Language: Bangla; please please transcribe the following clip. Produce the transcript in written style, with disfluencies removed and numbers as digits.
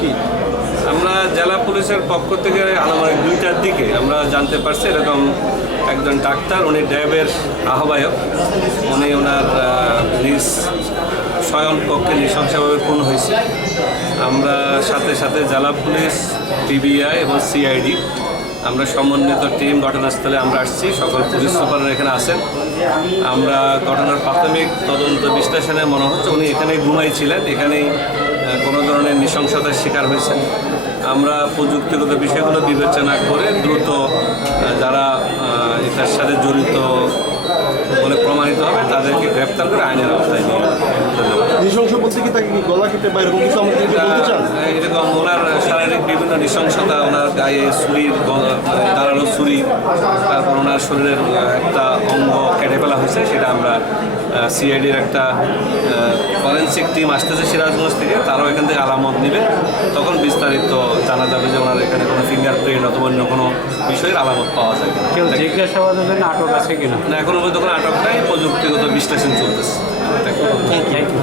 কি? আমরা জেলা পুলিশের পক্ষ থেকে আনুমানিক 2টার দিকে আমরা জানতে পারছি এরকম একজন ডাক্তার, উনি ড্যাবের আহ্বায়ক, উনি ওনার নিজ শয়ন কক্ষে নৃশংসভাবে খুন হয়েছে। আমরা সাথে সাথে জেলা পুলিশ, পিবিআই এবং সিআইডি আমরা সমন্বিত টিম ঘটনাস্থলে আমরা আসছি। সকল পুলিশ সুপাররা এখানে আছেন। আমরা ঘটনার প্রাথমিক তদন্ত বিশ্লেষণে মনে হচ্ছে উনি এখানেই ঘুমাইছিলেন, এখানেই কোনো ধরনের নৃশংসতার শিকার হয়েছেন। আমরা প্রযুক্তিগত বিষয়গুলো বিবেচনা করে দ্রুত যারা এটার সাথে জড়িত বলে প্রমাণিত হবে তাদেরকে গ্রেপ্তার করে আইনের আওতায় নিয়ে নৃশংস বলতে কি তাকে কি গলা কেটে বা এরকম কিছু আমাদেরকে বলতে চান? এরকম ওনার শারীরিক বিভিন্ন নৃশংসতা, ওনার গায়ে ছুরির দাঁড়ানো ছুরি, তারপর ওনার শরীরের একটা অঙ্গ কেটে ফেলা হয়েছে, সেটা আমরা সিআইডির একটা ফরেন্সিক টিম আসতেছে সিরাজগঞ্জ থেকে, তারাও এখান থেকে আলামত নেবে। তখন বিস্তারিত জানা যাবে যে ওনার এখানে কোনো ফিঙ্গারপ্রিন্ট অথবা অন্য কোনো বিষয়ের আলামত পাওয়া যায় কিনা। কেউ জিজ্ঞাসাবাদের জন্য আটক আছে কিনা? না, এখনো পর্যন্ত কোনো আটক নাই, প্রযুক্তিগত বিশ্লেষণ চলতেছে। Thank you.